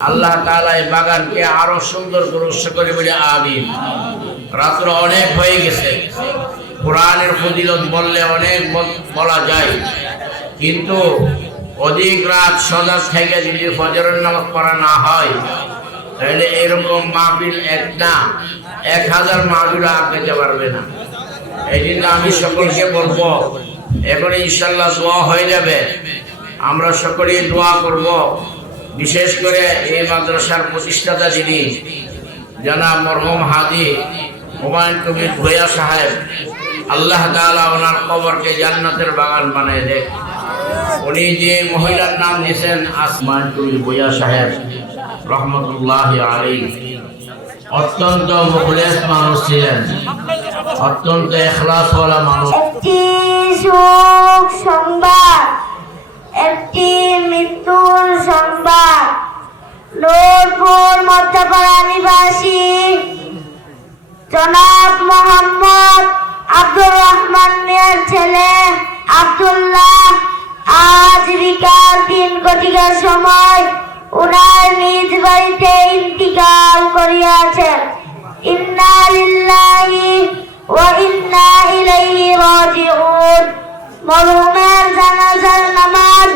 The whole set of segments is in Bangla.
আল্লাহ তাআলা এই বাগানকে আরও সুন্দর করে করে বলে আমিন। রাত্র অনেক হয়ে গেছে। কোরআনের ফজিলত বললে অনেক বলা যায়। কিন্তু অধিক রাত সজাগ থেকে যদি ফজরের নামাজ পড়া না হয়, তাহলে এরকম মাহফিল এক না, এক হাজার মাহফিল আর পেতে পারবে না। এই জন্য আমি সকলকে বলব এখন ইনশাল্লাহ দোয়া হয়ে যাবে। আমরা সকলেই দোয়া করব। বিশেষ করে এই মাদ্রাসার প্রতিষ্ঠাতা যিনি, জানাব মরহম হাদি হুমায়ুন কবির ভূয়া সাহেব, আল্লাহ তাআলা ওনার কবরকে জান্নাতের বাগান বানিয়ে দেয় উনি যে মহিলার নাম দিয়েছেন আসমান কবির ভূয়া সাহেব, রহমতুল্লাহ আলী অত্যন্ত মুখলেস মানুষ ছিলেন, অত্যন্ত এখলাসওয়ালা মানুষ। সংবাদ একটি মৃত্যুর সংবাদ। নূরপুর মধ্যপাড়া নিবাসী জনাব মোহাম্মদ আব্দুর রহমান মিয়ার ছেলে আব্দুল্লাহ আজ বিকাল তিন ঘটিকার সময় ওনার নিজ বাড়িতে ইন্তিকাল করিয়াছেন। ইন্না লিল্লাহি ওয়া ইন্না ইলাইহি রাজিউন। মরহুমের জানাজার নামাজ,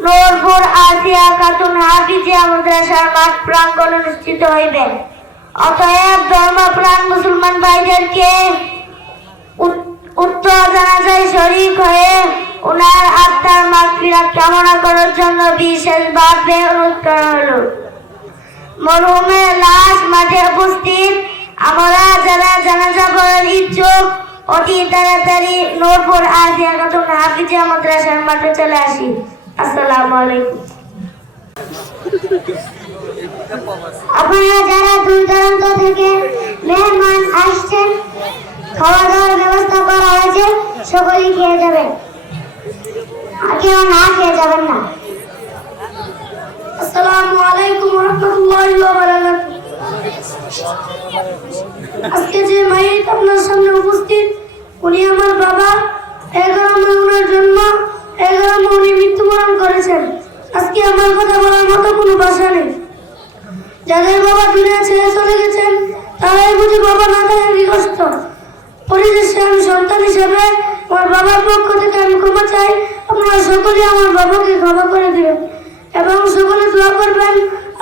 নূরপুর, আসিয়া, খাতুন হাফিজিয়া মাদ্রাসার মাঠ প্রাঙ্গণ অনুষ্ঠিত হইবে। অতএব ধর্মপ্রাণ মুসলমান ভাইদেরকে উত- উত্তর জানাজায় শরীক হয়ে ওনার আত্মার মাগফিরাত কামনা করার জন্য বিশেষভাবে অনুরোধ করা হলো। মরহুমের লাশ মাঠে উপস্থিত, আমরা যারা জানাজা পড়ার ইচ্ছুক অতি তাড়াতাড়ি নূরপুর আজিয়া খাতুন হাফিজিয়া মাদ্রাসার মাঠে চলে আসি। আসসালামু আলাইকুম। আপনারা যারা দূর দূরান্ত থেকে মেহমান আসছেন, খাওয়া দাওয়ার ব্যবস্থা করা হয়েছে, সকলেই খেয়ে যাবেন। আর কেউ না খেয়ে যাবেন না। আসসালামু আলাইকুম রহমতুল্লাহি ওয়া বারাকাতুহু। আজকে যে মাইক আপনার সামনে উপস্থিত উনি আমার বাবা এগারো মে ওনার জন্ম এগারো মে উনি মৃত্যুবরণ করেছেন। আজকে আমার কথা বলার মতো কোনো ভাষা নেই। যাদের বাবা দুনিয়া ছেড়ে চলে গেছেন, তারাই বুঝি বাবা না থাকে বিকষ্ট পরিশেষে আমি সন্তান হিসেবে আমার বাবার পক্ষ থেকে আমি ক্ষমা চাই। আপনারা সকলেই আমার বাবাকে ক্ষমা করে দেবেন এবং সকলে দোয়া করবেন।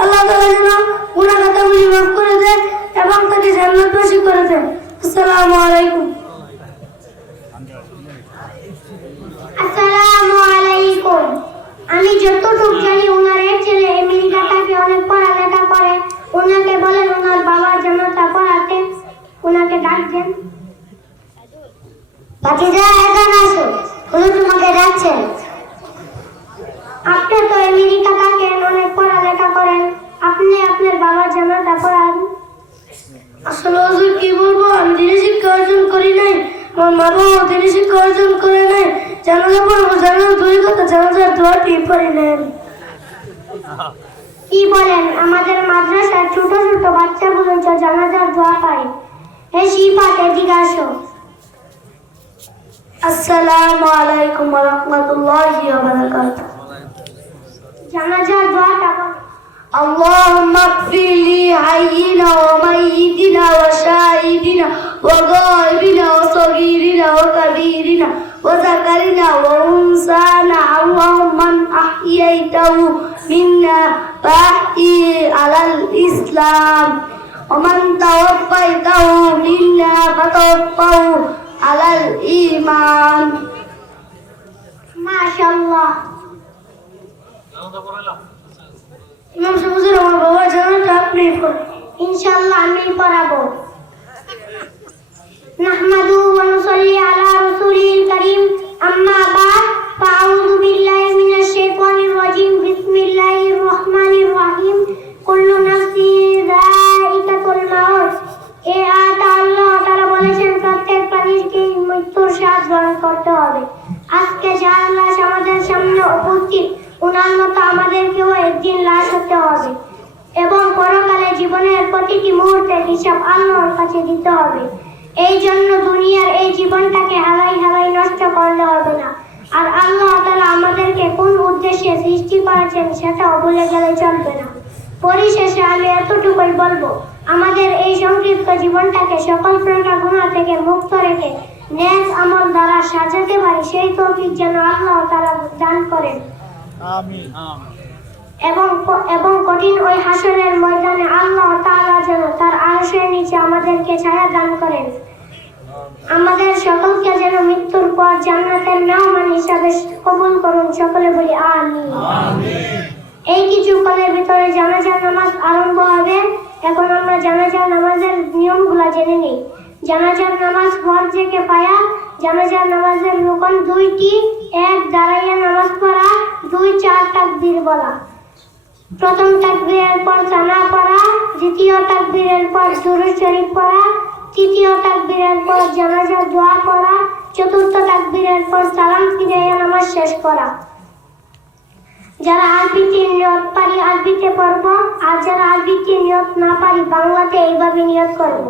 আল্লাহ তালা যেন গুণা খাতাগুলি মাফ করে দেয় এবং তাকে জান্নাতবাসী করে দেয় আসসালামু আলাইকুম আসসালামু আলাইকুম আমি যতটুকু জানি ওনার এক ছেলে আমেরিকা থেকে অনেক পড়ালেখা করে। ওনাকে বলেন ওনার বাবা যেন তা পড়াতে ওনাকে ডাকছেন। বাকিরা এখন আসো উনি তোমাকে ডাকছেন। আপনি তো আমেরিকা থাকেন অনেক পড়ালেখা করেন। আপনি আপনার বাবার যেন তা পড়ান। আসলে হুজুর কি বলব? আমি দিনে শিক্ষা অর্জন করি নাই। আমার মা বাবা দিনে শিক্ষা অর্জন করে নাই জানাজা পড়বো জানাজা দুই কথা জানাজার দোয়াটি পড়ি নেন কি বলেন আমাদের মাদ্রাসার ছোট ছোট বাচ্চা পর্যন্ত জানাজার দোয়া পায় হে শিফাত এদিকে আসো আসসালামু আলাইকুম ওয়া রাহমাতুল্লাহি ওয়া বারাকাতুহু জানাজার দোয়াটা বলো اللهم اغفر لي حينا وميتنا وشاهدنا وغائبنا وصغيرنا وكبيرنا وذكرنا وانثانا اللهم من احييته منا فاحيه على الاسلام ومن توفيته منا فتوفه على الايمان ما شاء الله ইমাম সাহেব আমার বাবা জানাটা আপনি পড়েন ইনশাআল্লাহ আমি পড়াবো نحمده ونصلي على رسوله الكريم أما بعد فأعوذ بالله من الشيطان الرجيم بسم الله الرحمن الرحيم كل نفس ذائقة الموت এ আয়াত আল্লাহ তাআলা বলেছেন প্রত্যেক প্রাণীকে মৃত্যুর স্বাদ গ্রহণ করতে হবে আজকে যার লাশ আমাদের সামনে উপস্থিত ওনার মতো আমাদেরকেও একদিন লাশ হতে হবে এবং পরকালে জীবনের প্রতিটি মুহূর্তের হিসাব আল্লাহর কাছে দিতে হবে এই জন্য দুনিয়ার এই জীবনটাকে হালাই হালাই নষ্ট করলে হবে না। আর আল্লাহ তাআলা আমাদেরকে কোন উদ্দেশ্যে সৃষ্টি করেছেন সেটা ভুলে গেলে চলবে না। পরিশেষে আমি এতটুকুই বলব আমাদের এই সংক্ষিপ্ত জীবনটাকে সকল প্রকার গুণা থেকে মুক্ত রেখে ন্যাস আমল দ্বারা সাজাতে পারি সেই তৌফিক যেন আল্লাহ তারা দান করেন। এবং এবং কঠিন ওই হাসনের ময়দানে আল্লাহ তাআলা যেন তার আরশের নিচে আমাদেরকে ছায়া দান করেন। আমাদের সকলকে যেন মৃত্যুর পর জান্নাতের মেহমান হিসাবে কবুল করুন সকলে বলি আমিন। এই কিছুক্ষণের ভিতরে জানাজার নামাজ আরম্ভ হবে। এখন আমরা জানাজার নামাজের নিয়মগুলো জেনে নিই। জানাজার নামাজ ফরজে কেফায়া জানাজার নামাজের রুকন দুইটি এক দাঁড়াইয়া নামাজ পড়া দুই চার তাকবীর বলা। প্রথম তাকবীরের পর সানা পড়া দ্বিতীয় তাকবীরের পর দুরূদ শরীফ পড়া তৃতীয় তাকবীরের পর জানাজার দোয়া করা, চতুর্থ তাকবীরের পর সালাম ফিরাইয়া নামাজ শেষ করা। যারা আরবিতে নিয়ত পারি আরবিতে পড়ব, আর যারা আরবিতে নিয়ত না পারি বাংলাতে এইভাবে নিয়ত করব।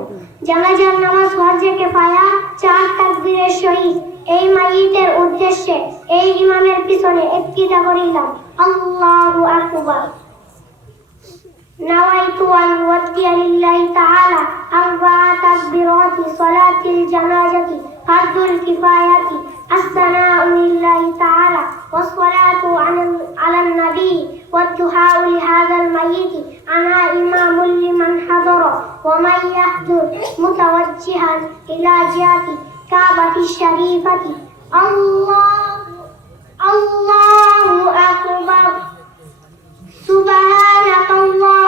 জানাজার নামাজ হজে কেফায়া, চার তাকবীরের সহিত এই মাইতের উদ্দেশ্যে, এই ইমামের পিছনে একটি করিলাম আল্লাহু আকবার। نويت أن أودي لله تعالى أربع تكبيرات صلاة الجنازة فرض الكفاية. الثناء لله تعالى والصلاة على- النبي والدعاء لهذا الميت. أنا إمام لمن حضر ومن يحضر متوجها إلى جهة كعبة الشريفة. الله الله أكبر. سبحانك اللهم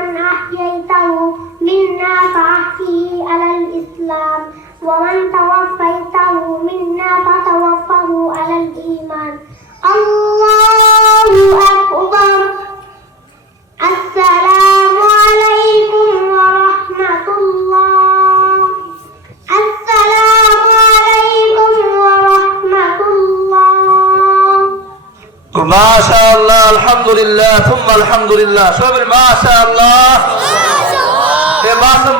أحييته منا فأحيه على الإسلام ومن توفيته منا فتوفه على الإيمان. الله أكبر. السلام عليكم ورحمة الله. السلام عليكم ورحمة الله. ما شاء الله الحمد لله ثم الحمد لله. شوف ما شاء الله.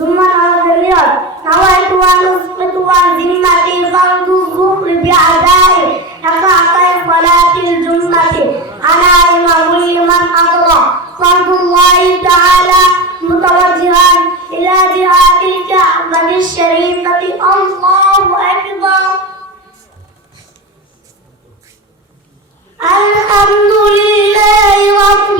ثم الأولياء نويت أن أثبت عن ذمتي فرض الظهر بأدائه ركعتي صلاة الجمعة أنا إمام لمن أقرأ فرض الله تعالى متوجها إلى جهة الكعبة الشريفة الله أكبر الحمد لله رب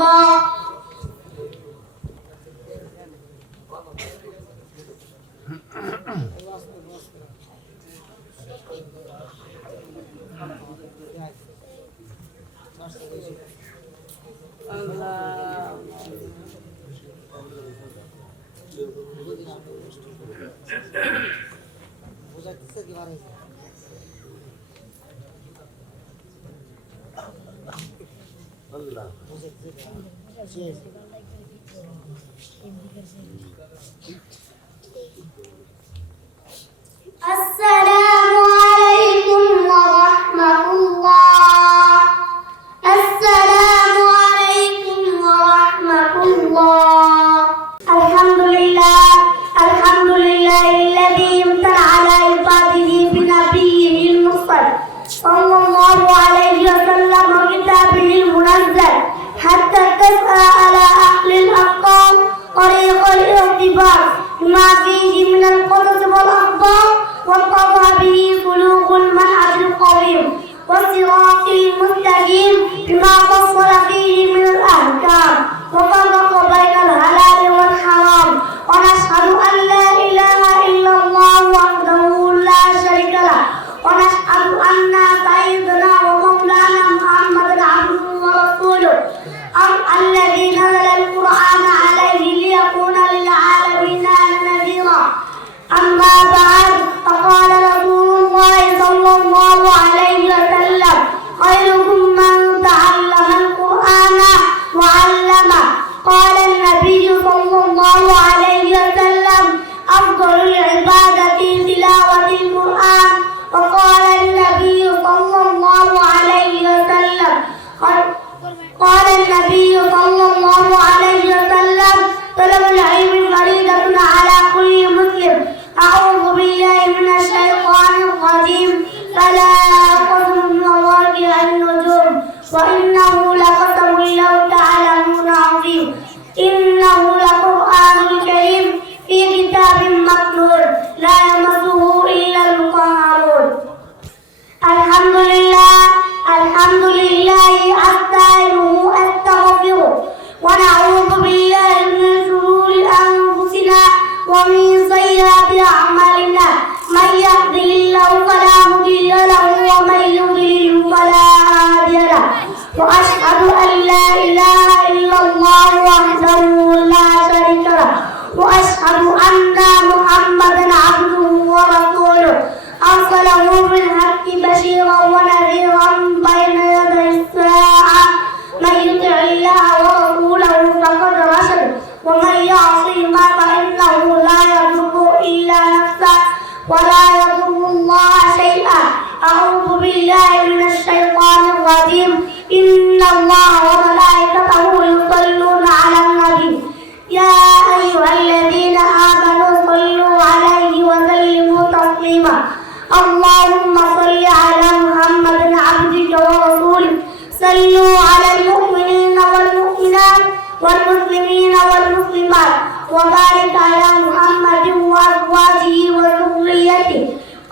ばん。Así.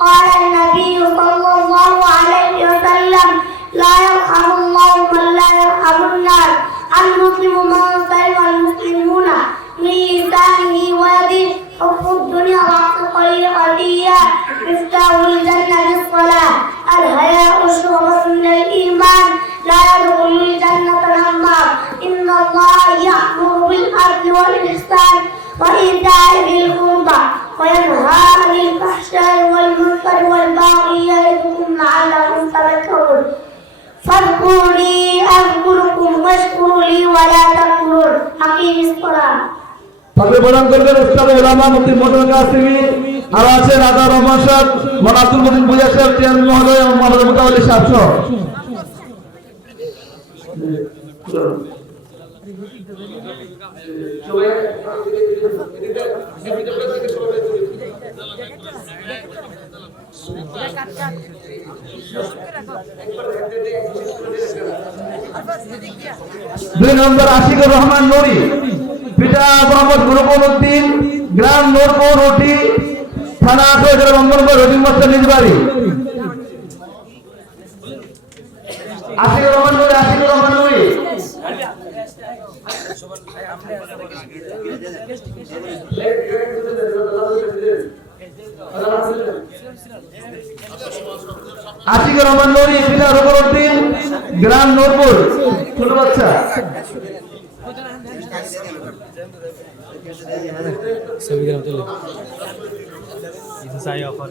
قال النبي صلى الله عليه وسلم لا يرحم الله من لا يرحم الناس. المسلم من سلم المسلمون من لسانه ويده حب الدنيا وحق الخطيئة مفتاح الجنة الصلاة الحياء شعبة من الإيمان لا يدخل الجنة النار إن الله يأمر بالعدل والإحسان وإيتاء ذي القربى وينهى তাহলে প্রদান করবেন উস্তাদ ওলামা মুফতি মোহন কাসিমি, আর আছে রাজা রহমান সাহেব মোলা আব্দুল মতিন পূজা সাহেব, চেয়ারম্যান মহোদয় সবাই দুই নম্বর আশিকুর রহমান নুরি, পিতা মোহাম্মদ গুরুকুল উদ্দিন, গ্রাম নোরপুর রুটি, থানা আঠারো জেলা রঙ্গনপুর রহিম নিজ বাড়ি। আশিকুর রহমান নুরি, আশিকুর রহমান নুরি আশিকুর রহমান নুরি রুকুল উদ্দিন গ্রাম নোরপুর। ছোট বাচ্চা। ছবিগ্রাম তুলে চাই অফার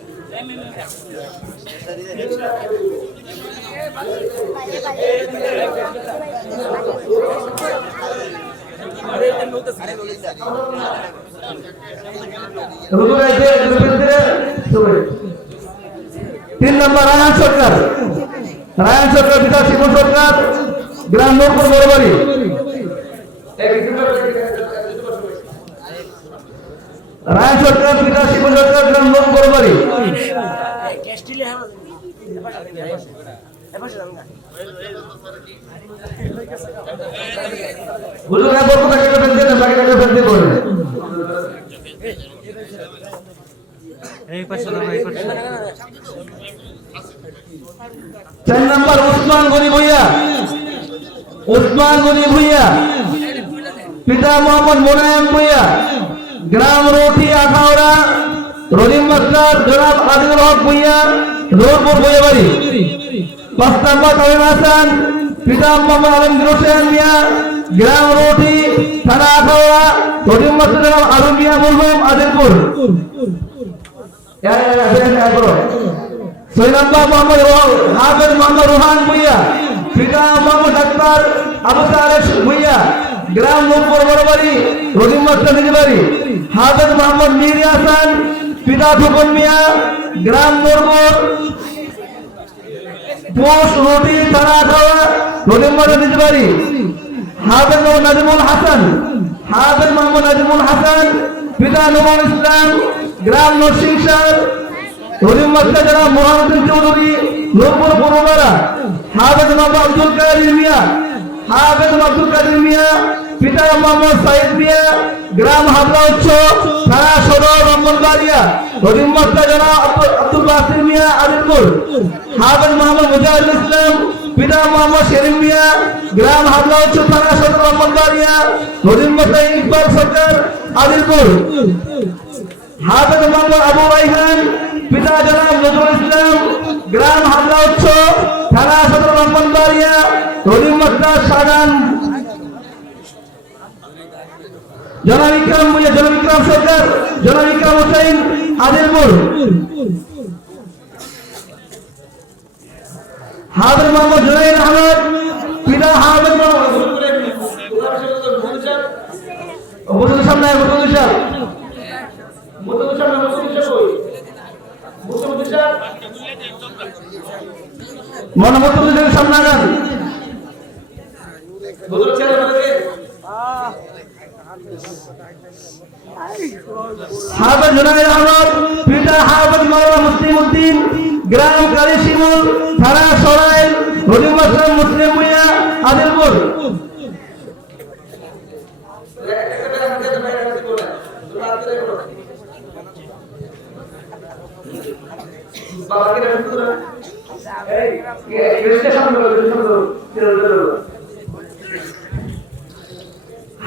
আছে রুকুল সবাই। তিন নম্বর রায়ন সরকার। রায়ন সরকার পিতা শিবন সরকার, গ্রাম নোরপুর বড়বাড়ি। রায়ন সরকার পিতা শিবন সরকার, গ্রাম নোরপুর বড়বাড়ি। হুজুর বলব তাকে ফেলতে না বাকি টাকা ফেলতে করবে এই পাশে না এই পাশে চার নম্বর উসমান গনি ভুইয়া। উসমান গনি ভুইয়া। পিতা মোহাম্মদ মোনায়েম ভুইয়া। গ্রাম রোটি আখাউড়া। রহিম মাস্টার জনাব আদিল হক ভুইয়া। রোডপুর ভুইয়া বাড়ি পাঁচ নম্বর তামিম হাসান। পিতা মোহাম্মদ আলমগীর হোসেন মিয়া। গ্রাম রোটি থানা আখাউড়া। রহিম মাস্টার জনাব আলম মিয়া মুলহম আদিলপুর। সৈনাম্বা মোহাম্মদ হাফেজ মোহাম্মদ রোহান ভুইয়া পিতা মোহাম্মদ ডাক্তার আবু তারেক ভুইয়া গ্রাম নূরপুর বড়বাড়ি রহিম মাস্টার নিজবাড়ি হাফেজ মোহাম্মদ মীর হাসান পিতা ফুকন মিয়া গ্রাম নূরপুর পোস্ট রুটি থানা খাওয়া রহিম মাস্টার নিজবাড়ি হাফেজ হাসান হাফেজ মোহাম্মদ নাজিমুল হাসান পিতা নুরুল ইসলাম গ্রাম নরসিংসার রহিম মাস্টার যারা মোহাম্মদ চৌধুরী, নূরপুর পূর্বপাড়া হাফেজ মোহাম্মদ আব্দুল কাদের মিয়া, হাফেজ আব্দুল কাদের মিয়া, পিতা মোহাম্মদ সাইদ মিয়া, গ্রাম হাবলা উচ্চ, থানা সদর ব্রাহ্মণবাড়িয়া রহিম মাস্টার যারা আব্দুল বাসির মিয়া আদিলপুর হাফেজ মোহাম্মদ মুজাহিদুল ইসলাম, পিতা মোহাম্মদ শেরিম মিয়া, গ্রাম হাবলা উচ্চ, থানা সদর ব্রাহ্মণবাড়িয়া রহিম মাস্টার ইকবাল সরকার আদিলপুর হাফেজ মোহাম্মদ আবু রাইহান পিতা জনাব নজরুল ইসলাম, গ্রাম হামলা উচ্চ, থানা সদর ব্রাহ্মণবাড়িয়া, রহিম মাস্টার শাহজাহান জনাব ইকরাম ভুইয়া জনাব ইকরাম সরকার, জনাব ইকরাম হোসেন আদিলপুর হাফেজ মোহাম্মদ জুনাইদ আহমদ, পিতা হাফেজ মোহাম্মদ সামনে বুঝুন সাহেব বুঝুন সামনে বুঝুন সাহেব মনোমত সামনে আগান। হাফেজ জুনাইদ আহমদ পিতা হাফেজ মাওলানা মুসলিম উদ্দিন গ্রাম কালী শিমুল থানা সরাইল হরিম মুসলিম মিয়া আদিলপুর।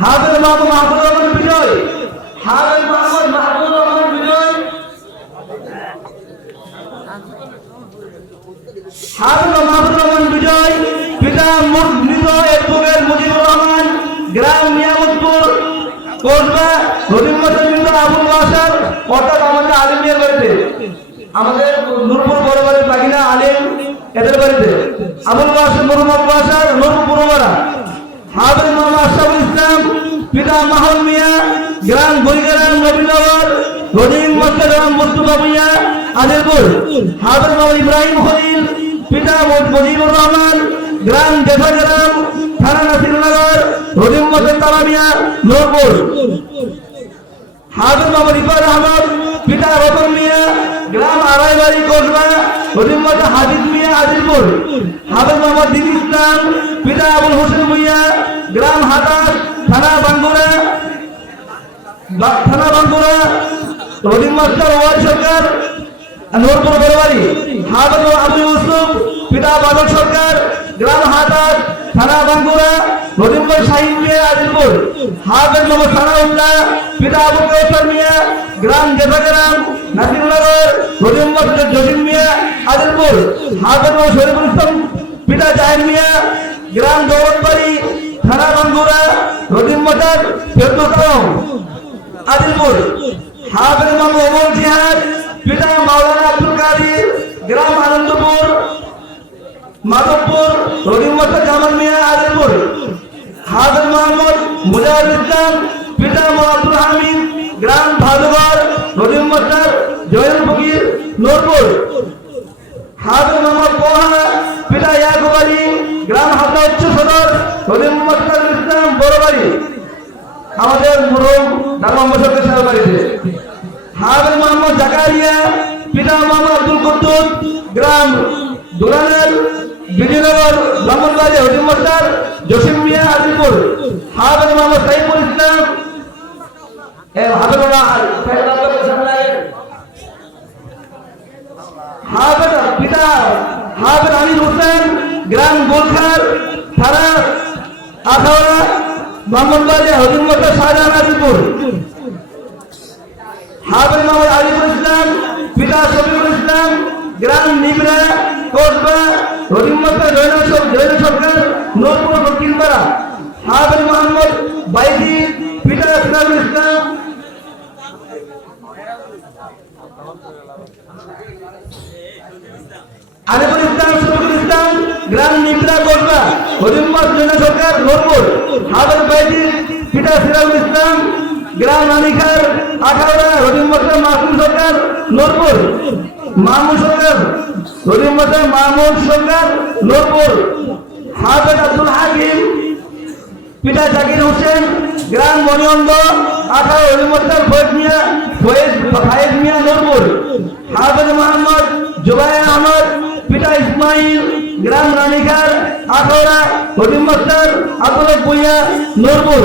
হাফেজ মাহমুদ মাহমুদ রহমান বিজয়। হাফেজ মাহমুদ মাহমুদ রহমান বিজয়। মুজিবুর রহমান। গ্রাম মিয়ামতপুর কোসবা রহিম হোসেন মৃত আবুল বাসার। অর্থাৎ আমাদের আলিমের বাড়িতে। আমাদের নূরপুর বড় বাড়ির বাগিনা আলিম এদের বাড়িতে। আবুল বাসার মুরুমত বাসার নূরপুর পুরোমারা হাফেজ মোহাম্মদ আশরাফুল ইসলাম, পিতা মাহল মিয়া, গ্রাম বৈগারাম নবীনগর রহিম মস্তারাম মুস্তফা মিয়া আদিলপুর। হাফেজ মোহাম্মদ ইব্রাহিম খলিল, পিতা মুজিবুর রহমান, গ্রাম জেঠাগ্রাম থানা নাসিরনগর রহিম মসজিদ তালামিয়া নূরপুর। হাফেজ মোহাম্মদ ইকবাল আহমদ, পিতা রতন মিয়া গ্রাম আড়াইবাড়ি কোসবা রহিম মসজিদ হাজিদ মিয়া আদিলপুর হাফেজ মোহাম্মদ দিন ইসলাম, পিতা আবুল হোসেন মিয়া গ্রাম হাতার থানা বাঙ্গুরা থানা বাঙ্গুরা রহিম মাস্টার ওয়ার্ড সরকার, নূরপুর বেরবাড়ি হাফেজ আবু ইউসুফ, পিতা বাদল সরকার, গ্রাম হাতার থানা বাঙ্গুরা রহিমগঞ্জ শাহিন মিয়া আদিলপুর হাফেজ মোহাম্মদ সানাউল্লাহ পিতা আবু কৌসর মিয়া, গ্রাম জেঠাগ্রাম নাসিরনগর রহিমগঞ্জ জসিম মিয়া আদিলপুর হাফেজ শরীফুল ইসলাম, পিতা জাহির মিয়া, গ্রাম দৌলতবাড়ি থানা বাঙ্গুরা রহিম মটার, ফেরদৌস আলম। আদিলপুর, হাফেজ ওমর জিহাদ, পিতা মাওলানা আব্দুল কাদির, গ্রাম আনন্দপুর, মাধবপুর, রহিম মোস্তাক জামাল মিয়া, আদিলপুর। হাফেজ মোহাম্মদ মুজাহিদ ইসলাম, পিতা মোহাম্মদ হামিদ, গ্রাম ভাদুঘর রহিম মোস্তাক জয়ুল ফকির নূরপুর। হাফেজ মোহাম্মদ পোহা, পিতা ইয়াকুব গ্রাম হাসা উচ্চ সদর রহিম মোস্তাক ইসলাম বড়বাড়ি আমাদের মরুম ঢাকা মোশাকের সাহেব বাড়িতে। হাফেজ মোহাম্মদ জাকারিয়া, পিতা মোহাম্মদ আব্দুল কুদ্দুস, গ্রাম দুরানের বিজয়নগর ব্রাহ্মণবাড়ি হরিম মোস্তার জসিম মিয়া আজিমপুর। হাফেজ মোহাম্মদ সাইফুল ইসলাম হাফেজ আমির হোসেন, গ্রাম গোলখার থানা আখাউড়া ব্রাহ্মণবাড়ি হরিম মোস্তার শাহজাহান আজিমপুর হাফেজ মোহাম্মদ আলিফুল ইসলাম পিতা শফিকুল ইসলাম, গ্রাম নিবরা কোসবা রহিমতা জৈন সরকার, নূরপুর, দক্ষিণপাড়া। হাফেজ মোহাম্মদ বাইজি পিতা সিরাজুল ইসলাম। আলিফুল ইসলাম, শফিকুল ইসলাম, গ্রাম নিবরা কোসবা রহিমত জৈন সরকার, নূরপুর। হাফেজ বাইজি পিতা সিরাজুল ইসলাম, গ্রাম রানীখার আখাউড়া মোস্তার মাহমুদ সরকার, নূরপুর। মাহমুদ সরকার মোস্তার মাহমুদ সরকার, নূরপুর। হাফেজ আব্দুল হাকিম পিতা জাকির হোসেন, গ্রাম মনিয়ন্দ আঠারো অভিমতার ফয়েজ মিয়া, ফয়েজ, ফায়েজ মিয়া নরপুর। হাফেজ মোহাম্মদ জুবায়ের আহমদ, পিতা ইসমাইল, গ্রাম রানীঘাট আঠারা অভিমতার মোস্তার বইয়া নূরপুর।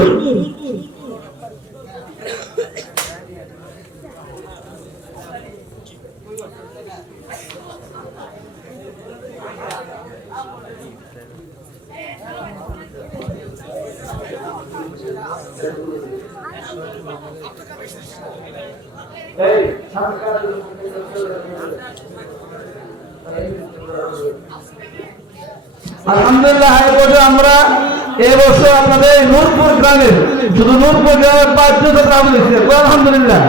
আলহামদুলিল্লাহ আমরা, এই বছর আপনাদের নূরপুর গ্রামের শুধু নূরপুর গ্রামের পাঁচজন ছাত্র আমল দিচ্ছে আলহামদুলিল্লাহ।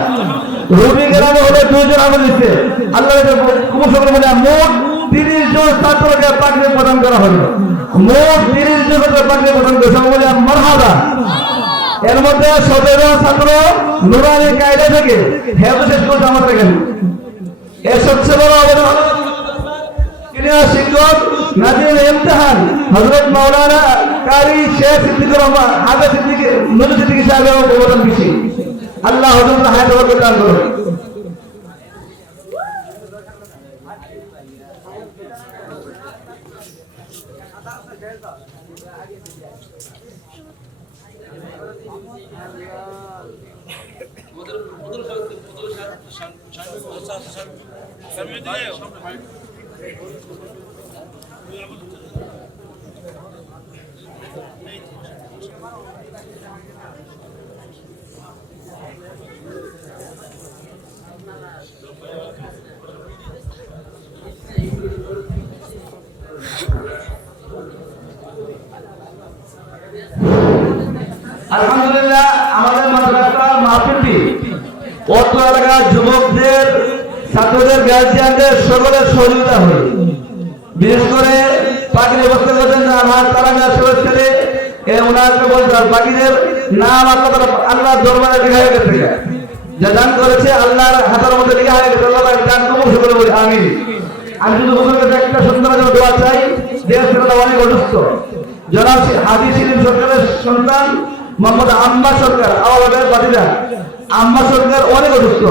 রবি গ্রামে হলে দুইজন আমল দিচ্ছে আল্লাহ সকল মনে মোট তিরিশ জন ছাত্রকে পাগড়ি প্রদান করা হলো। মোট তিরিশ জন ছাত্র প্রদান করেছে। মরহাবা। এর মধ্যে সতেরো ছাত্র নুরানি কায়দা থেকে হেফ শেষ করতে আমাদের এখানে এর সবচেয়ে বড় অবদান শিক্ষক নাজির ইমতিহান হজরত মাওলানা কারি শেখ সিদ্দিক রহমান, হাফেজ সিদ্দিক নজর সিদ্দিক সাহেবের অবদান বেশি। আল্লাহ হজরত হায়াত দান করুন। আলহামদুলিল্লাহ আমাদের মাদ্রাসার মাহফিলটি অত্র এলাকার যুবকদের, ছাত্রদের গার্জিয়ানদের সকলের সহযোগিতা হয় বিশেষ করে পাখির অবস্থা করছেন আমার তারা আসলে ছেলে ওনাকে বলছেন পাখিদের নাম আল্লাহ তাআলা আল্লাহর দরবারে লেখা হয়ে গেছে করেছে আল্লাহর হাতের মধ্যে লেখা হয়ে গেছে, আল্লাহ দান কবুল করে বলি, আমিন। আমি শুধু হুজুরের কাছে একটা সন্তানের জন্য চাই, দেশ ছেলেটা অনেক অসুস্থ। জনাব সরকারের সন্তান, মোহাম্মদ আম্মা সরকার আওয়াজের বাতিদা আম্মা সরকার অনেক অসুস্থ।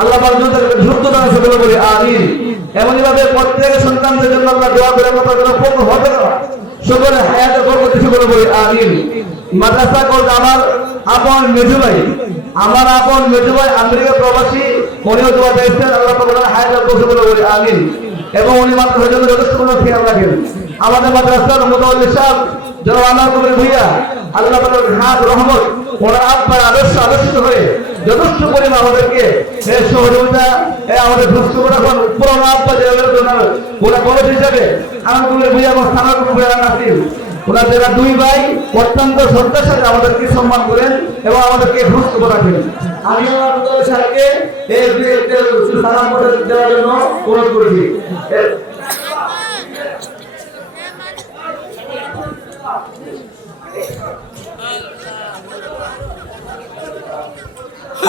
আল্লাহ যেন তাকে সুস্থ দান সকলে বলি আমিন। এমনই ভাবে প্রত্যেক সন্তানদের জন্য আমরা দোয়া করে আমরা পূর্ণ হবে। সকলে হায়াতের বরকত সকলে বলি আমিন। মাদ্রাসা কল আমার আপন মেজু ভাই। আমার আপন মেজু ভাই আমেরিকা প্রবাসী উনিও দোয়া পেয়েছেন, আল্লাহ পাক হায়াতের বরকত সকলে বলি আমিন। এবং উনি মাদ্রাসার জন্য যথেষ্ট কোনো খেয়াল রাখেন। আমাদের মাদ্রাসার মোতাবল্লি সাহেব যারা আল্লাহ কবির ভুইয়া, আল্লাহ রহমত ওনার আব্বার আদর্শ আদর্শিত হয়ে যথেষ্ট পরিমাণ আমাদেরকে আমাদের সুস্থ এখন পুরোনো আব্বা ওনার ওরা কলেজ হিসাবে আনন্দ কবির ওনার যারা দুই ভাই অত্যন্ত শ্রদ্ধার সাথে আমাদেরকে সম্মান করেন এবং আমাদেরকে সুস্থ রাখেন। আমি আমার সাহেবকে এই দেওয়ার অনুরোধ করেছি।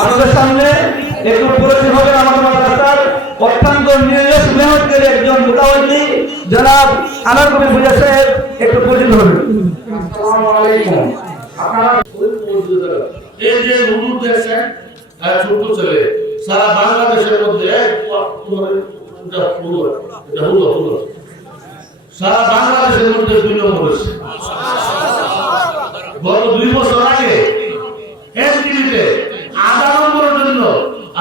আপনাদের সামনে একটু পরিচয় হবে আমাদের মাদ্রাসার অত্যন্ত নির্দেশ মেহনতকারী একজন মোতাবল্লি জনাব আনার কবির ভুজা সাহেব, একটু পরিচিত হবেন। এই যে হুজুর দেখছেন ছোট ছেলে, সারা বাংলাদেশের মধ্যে। সারা বাংলাদেশের মধ্যে দুই নম্বর হয়েছে। গত দুই বছর আগে এনটিভিতে আধা নম্বরের জন্য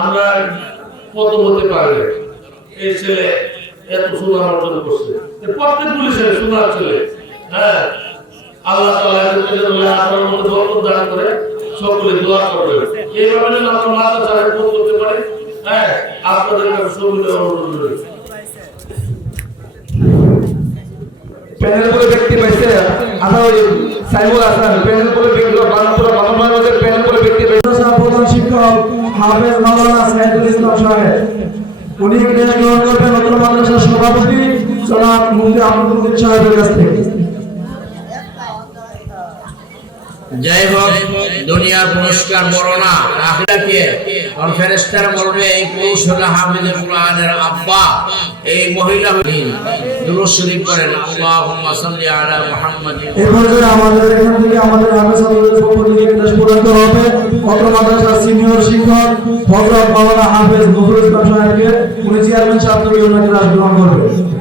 আমরা কত হতে পারবে এই ছেলে এত সুনাম অর্জন করছে। প্রত্যেক পুলিশের সুনাম ছেলে। হ্যাঁ? আল্লাহ আপনার মধ্যে বরকত দান করে, সকলে দোয়া করবে এইভাবে যেন আমরা মাথা চাড়া করতে পারি হ্যাঁ? আপনাদের কাছে সকলে অনুরোধ করে ব্যক্তি পাইছে আমরা সাইমুল হাসান, প্যানেল করে ব্যক্তি প্যানেল করে ব্যক্তি মাদ্রাসা প্রধান শিক্ষক হাফেজ মাওলানা সাইদুল ইসলাম সাহেব। উনি গ্রহণ করবেন মাদ্রাসার সভাপতি মুফতি আহমদুদ্দিন সাহেবের কাছ থেকে। যাই হোক দুনিয়ার পুরস্কার বড় না আখলাকে এই কোরআনের আব্বা, এই মহিলা দুরূদ শরীফ করেন আল্লাহুম্মা সাল্লি আলা এই পর্যায়ে আমাদের এখান থেকে আমাদের হবে সিনিয়র শিক্ষক মাওলানা হাফেজ ইসলাম সাহেবকে, উনি চেয়ারম্যান সাহেব ওনাকে গ্রহণ করবেন